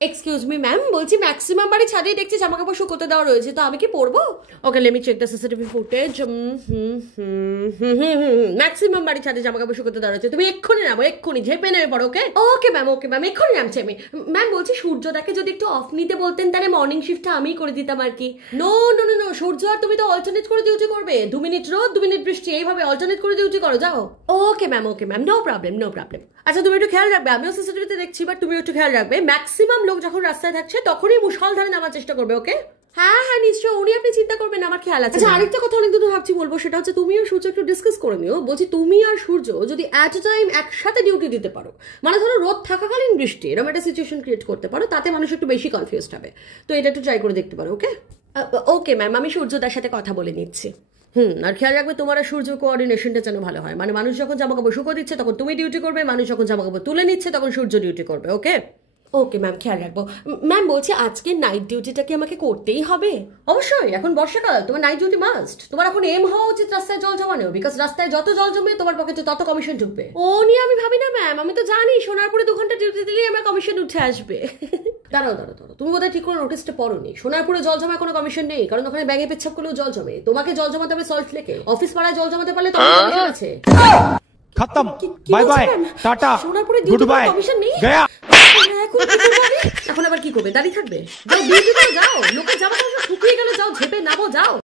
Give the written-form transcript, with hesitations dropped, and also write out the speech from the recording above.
Excuse me ma'am, বলছি maximum বাড়ি ছাদেই দেখছি জামা কাপড় শুকোতে দেওয়া রয়েছে, তো আমি কি পরবো? Okay, let me check the CCTV footage. Maximum বাড়ি ছাদে জামা কাপড় শুকোতে দেওয়া রয়েছে, তুমি এক্ষুনি নামো, এক্ষুনি ঝেপে নেমে পড়ো। ওকে ওকে ম্যাম, ওকে ম্যাম, এক্ষুনি নামছি আমি। ম্যাম বলছি সূর্যটাকে যদি একটু অফ নিতে বলতেন তাহলে মর্নিং শিফটটা আমি করে দিতাম আর কি। নো নো নো নো, সূর্য আর তুমি তো অল্টারনেট করে ডিউটি করবে, 2 মিনিট রোদ 2 মিনিট বৃষ্টি, এইভাবে অল্টারনেট করে ডিউটি করো, যাও। Okay ma'am, okay ma'am, no problem no problem. আচ্ছা তুমি একটু খেয়াল রাখবে, আমিও সিসিটিভিতে দেখছি, বাট তুমি একটু খেয়াল রাখবে, ম্যাক্সিমাম লোক যখন রাস্তায় থাকছে তখনই মুষলধারে নামার চেষ্টা করবে। ওকে হ্যাঁ হ্যাঁ নিশ্চয়, উনি আপনি চিন্তা করবেন, আমার খেয়াল আছে। আচ্ছা আরেকটা কথা অনেক দিন ভাবছি বলবো, সেটা হচ্ছে তুমি আর সূর্য একটু ডিসকাস করে নিও। বলছি তুমি আর সূর্য যদি অ্যাট এ টাইম একসাথে ডিউটি দিতে পারো, মানে ধরো রোদ থাকাকালীন বৃষ্টি, এরকম একটা সিচুয়েশন ক্রিয়েট করতে পারো, তাতে মানুষ একটু বেশি কনফিউজড হবে। তো এটা একটু ট্রাই করে দেখতে পারো। ওকে ওকে ম্যাম, আমি সূর্যদার সাথে কথা বলে নিচ্ছি। আর খেয়াল রাখবে তোমার আর সূর্য কোঅর্ডিনেশনটা যেন ভালো হয়, মানে মানুষ যখন জামা কাপড় শুকো দিচ্ছে তখন তুমি ডিউটি করবে, মানুষ যখন জামা কাপড় তুলে নিচ্ছে তখন সূর্য ডিউটি করবে। ওকে ওকে ম্যাম, খেয়াল রাখবো। ম্যাম বলছি আজকে নাইট ডিউটিটা কি আমাকে করতেই হবে? অবশ্যই, এখন বর্ষাকাল, তোমার নাইট ডিউটি মাস্ট। তোমার এখন এম হওয়া উচিত রাস্তায় জল জমানো, বিকজ রাস্তায় যত জল জমবে তোমার পকেটে তত কমিশন ঢুকবে। ও নিয়ে আমি ভাবি না ম্যাম, আমি তো জানি সোনারপুরে 2 ঘন্টা ডিউটি দিলেই আমার কমিশন উঠে আসবে। দাঁড়াও দাঁড়াও দাঁড়াও, তুমি বোধহয় ঠিক করে নোটিসটা পড়োনি। সোনারপুরে জল জমায় কোনো কমিশন নেই, কারণ ওখানে ব্যাগে পেচ্ছাপ করলেও জল জমে। তোমাকে জল জমাতে হবে সল্ট লেকে, অফিস পাড়ায় জল জমাতে পারলে তোমার কমিশন আছে। खत्म, बाय बाय, टाटा, गुड बाय, गया। এখন আবার কি করবে? দাঁড়িয়ে থাকবে? যাও ডিউটি করো, যাও, লোকের জামা কাপড় শুকিয়ে গেল, যাও ঝেপে নামো, যাও।